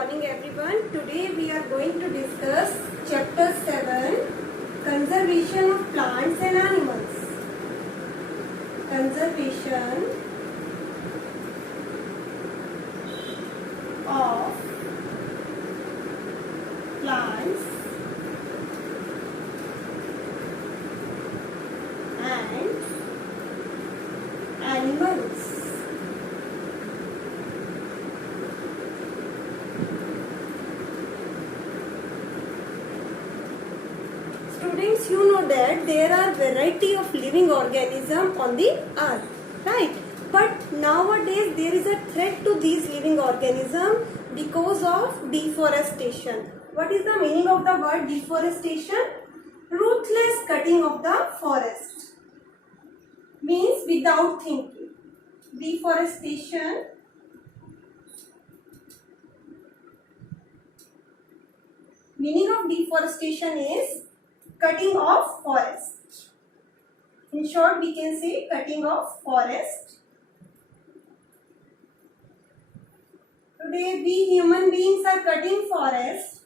morning everyone. Today we are going to discuss chapter 7, conservation of plants and animals. Conservation of plants and animals. Students, you know that there are variety of living organisms on the earth, right? But nowadays there is a threat to these living organisms because of deforestation. What is the meaning of the word deforestation? Ruthless cutting of the forest. Means without thinking. Deforestation meaning of deforestation is cutting of forest. In short, we can say cutting of forest. Today, we human beings are cutting forest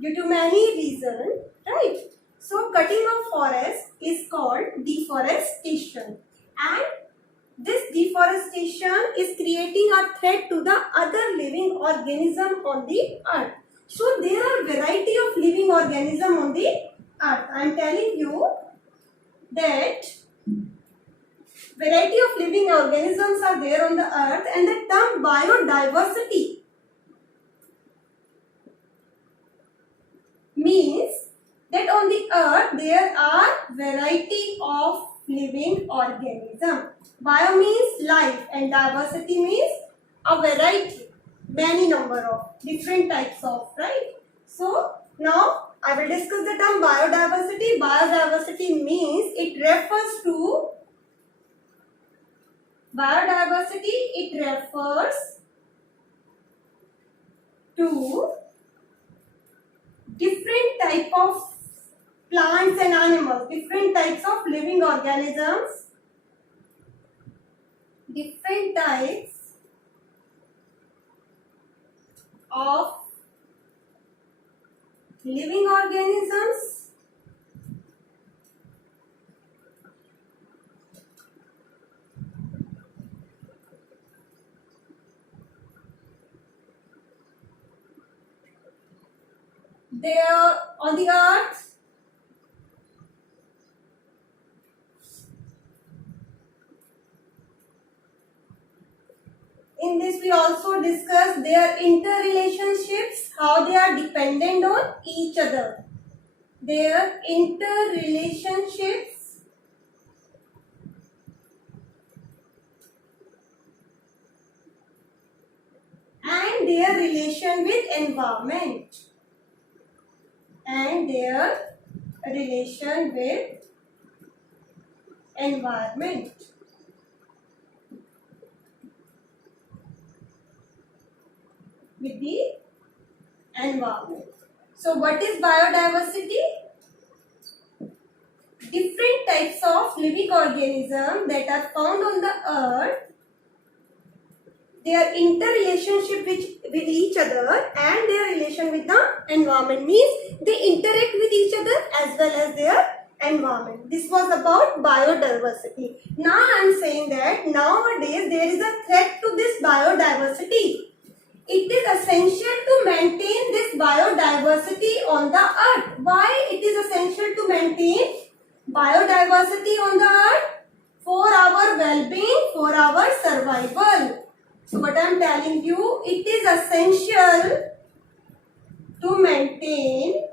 due to many reasons, right? So, cutting of forest is called deforestation, and this deforestation is creating a threat to the other living organism on the earth. So there are variety of living organism on the earth. I am telling you that variety of living organisms are there on the earth, and the term biodiversity means that on the earth there are variety of living organism. Bio means life and diversity means a variety. Many number of different types of, right? So now I will discuss the term biodiversity. Biodiversity means it refers to different type of plants and animals, different types of living organisms, different types of living organisms they are on the earth. In this we also discuss their interrelationships, how they are dependent on each other. Their interrelationships and their relation with environment. And their relation with environment. With the environment. So what is biodiversity? Different types of living organisms that are found on the earth, their interrelationship with each other and their relation with the environment means they interact with each other as well as their environment. This was about biodiversity. Now I am saying that nowadays there is a threat to this biodiversity. It is essential to maintain this biodiversity on the earth. Why it is essential to maintain biodiversity on the earth? For our well-being, for our survival. So what I am telling you, it is essential to maintain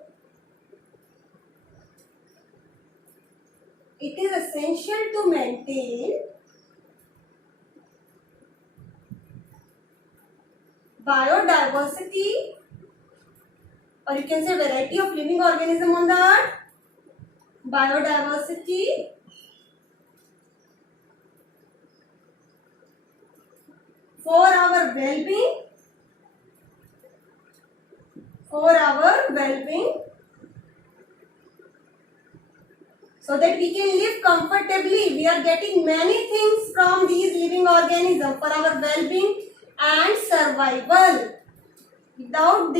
biodiversity, or you can say variety of living organism on the earth. Biodiversity for our well-being, so that we can live comfortably. We are getting many things from these living organisms for our well-being and survival. without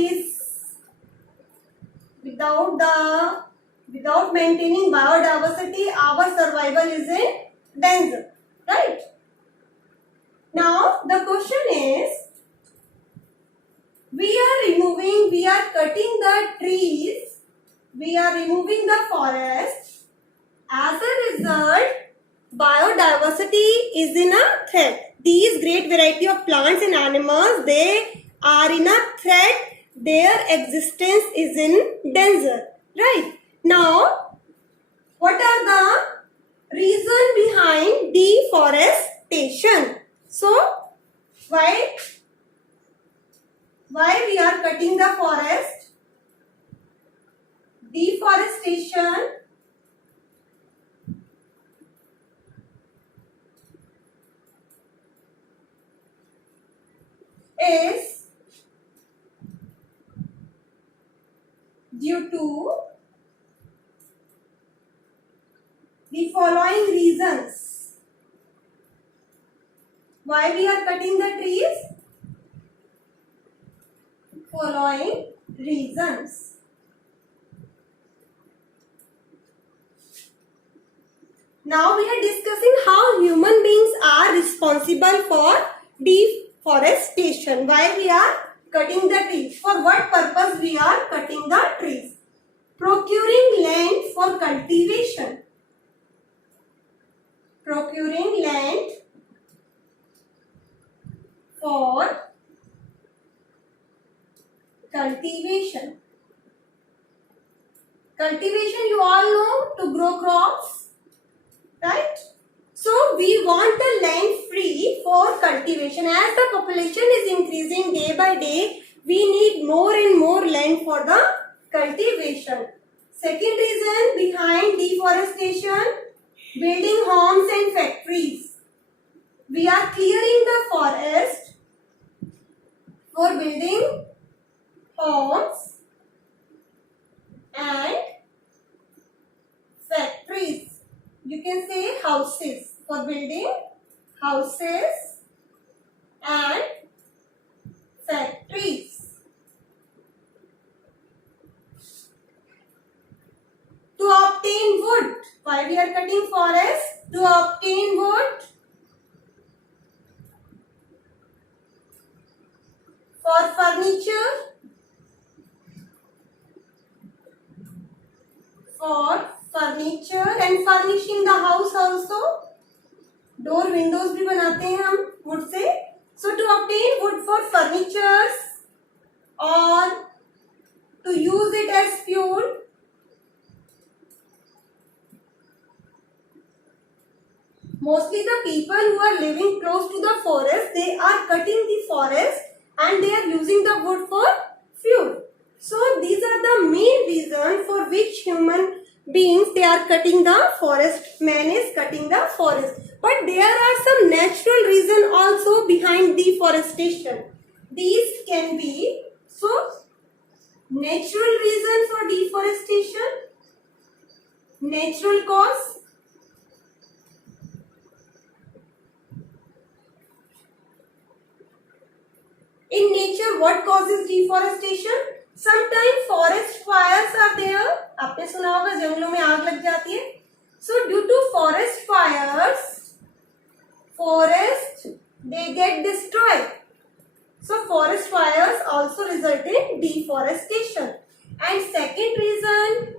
without maintaining biodiversity, our survival is in danger, right? Now the question is, we are cutting the trees, we are removing the forest. As a result, biodiversity is in a threat. These great variety of plants and animals, they are in a threat. Their existence is in danger. Right? Now, what are the reason behind deforestation? So, why we are cutting the forest? Deforestation is due to the following reasons. Why we are cutting the trees? Following reasons. Now we are discussing how human beings are responsible for deforestation. Why we are cutting the trees? For what purpose we are cutting the trees? Procuring land for cultivation. Procuring land for cultivation. Cultivation, you all know, to grow crops, right? So we want the land free for cultivation. As the population is increasing day by day, we need more and more land for the cultivation. Second reason behind deforestation, building homes and factories. We are clearing the forest for building homes and factories. You can say houses, for building houses and factories. To obtain wood. Why we are cutting forest? To obtain wood. For furniture. For furniture and furnishing the house also. Door, windows भी बनाते हैं हम wood से. So to obtain wood for furnitures or to use it as fuel. Mostly the people who are living close to the forest, they are cutting the forest and they are using the wood for fuel. So these are the main reasons for which human beings, they are cutting the forest. Man is cutting the forest. But there are some natural reasons also behind deforestation. These can be, so natural reason for deforestation, natural cause. In nature, what causes deforestation? Sometimes forest fires are there. आपने सुना होगा जंगलों में आग लग जाती है. So due to forest fires, forest they get destroyed. So forest fires also result in deforestation. And second reason,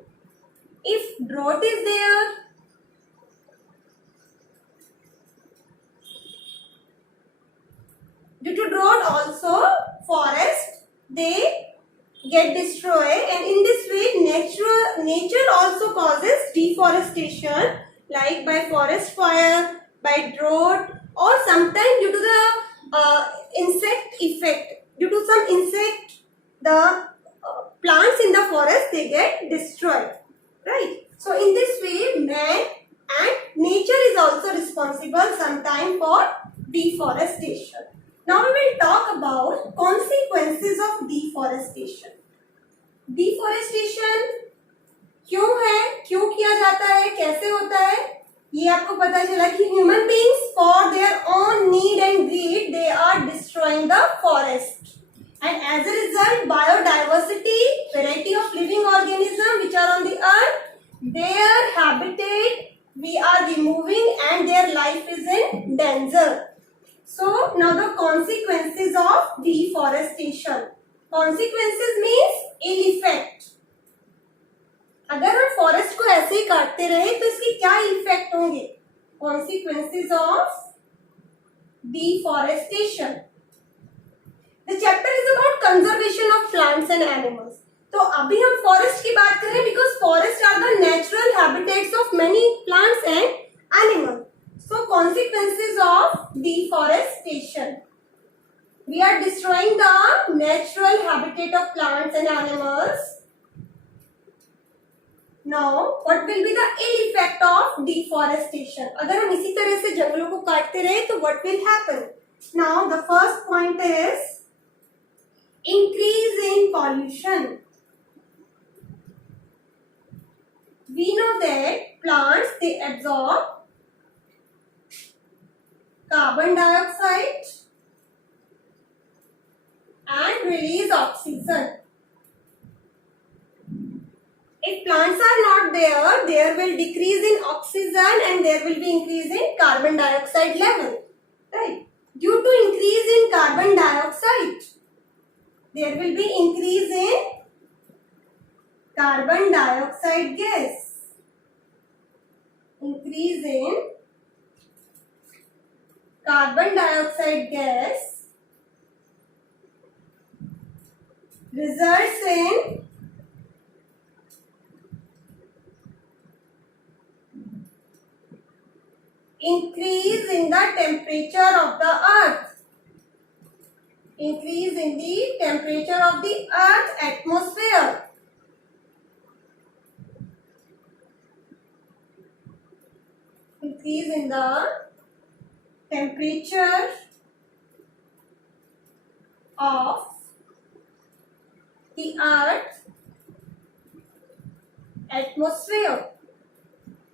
if drought is there, due to drought also forest they get destroyed, and in this way nature also causes deforestation, like by forest fire, by drought, or sometimes due to the insect effect. Due to some insect, the plants in the forest they get destroyed, right? So in this way man and nature is also responsible sometimes for deforestation. Now we will talk about consequences of deforestation. Deforestation क्यों है, क्यों किया जाता है, कैसे होता है, ये आपको पता चला कि human beings for their own need and greed they are destroying the forest, And as a result, biodiversity, variety of living organisms which are on the earth, their habitat we are removing and their life is in danger. So now the consequences of deforestation. Consequences means ill effect. अगर हम forest को ऐसे ही काटते रहे तो इसके क्या effect होंगे? Consequences of deforestation. The chapter is about conservation of plants and animals. तो अभी हम फॉरेस्ट की बात कर रहे हैं because forests are the natural habitats of many plants and animals. So consequences of deforestation. We are destroying the natural habitat of plants and animals. Now, what will be the ill effect of deforestation? अगर हम इसी तरह से जंगलों को काटते रहे तो what will happen? Now, the first point is increase in pollution. We know that plants they absorb carbon dioxide and release oxygen. If plants are not there, there will decrease in oxygen and there will be increase in carbon dioxide level. Right? Due to increase in carbon dioxide, there will be increase in carbon dioxide gas. Increase in carbon dioxide gas results in increase in the temperature of the earth. Increase in the temperature of the earth atmosphere. Increase in the temperature of the earth atmosphere.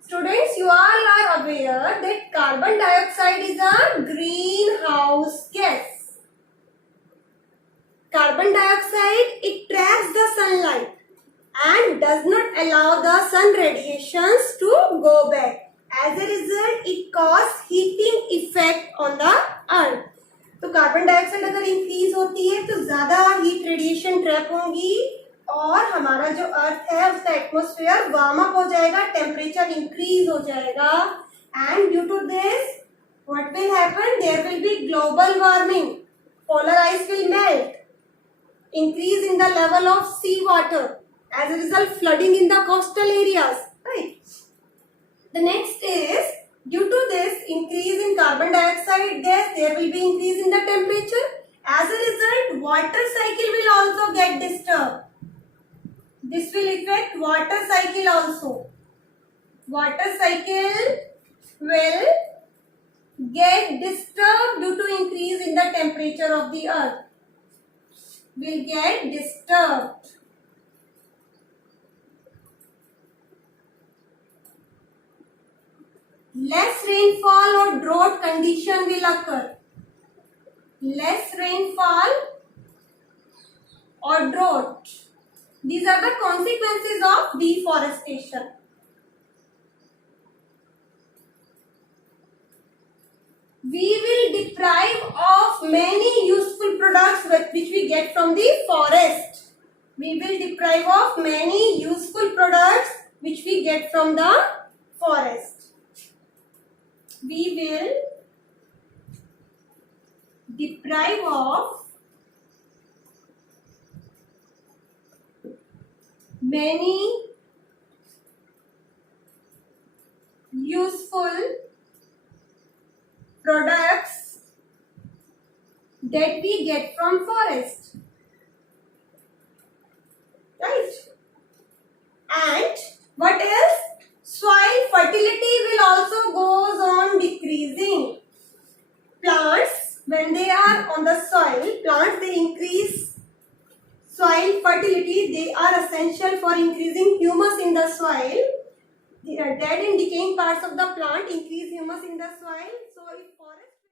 Students, you all are aware that carbon dioxide is a greenhouse gas. Carbon dioxide, it traps the sunlight and does not allow the sun radiations to go back. As a result, it causes heating effect on the earth. तो carbon dioxide अगर increase होती है तो ज्यादा heat radiation trap होंगी और हमारा जो अर्थ है उसका एटमॉस्फेयर वार्म अप हो जाएगा, टेम्परेचर इंक्रीज हो जाएगा and due to this what will happen, there will be global warming, polar ice will melt, increase in the level of sea water, as a result flooding in the coastal areas, right? The next is due to this increase in carbon dioxide gas, there will be increase in the temperature. As a result, water cycle will also get disturbed. This will affect water cycle also. Water cycle will get disturbed due to increase in the temperature of the earth. Will get disturbed. Less rainfall or drought condition will occur. Less rainfall or drought. These are the consequences of deforestation. We will deprive of many useful products which we get from the forest. We will deprive of many useful products which we get from the forest. We will deprive of many useful products that we get from forest, right? And what else? Soil fertility will also goes on decreasing. Plants, when they are on the soil, plants they increase soil fertility. They are essential for increasing humus in the soil. The dead and decaying parts of the plant increase humus in the soil. So if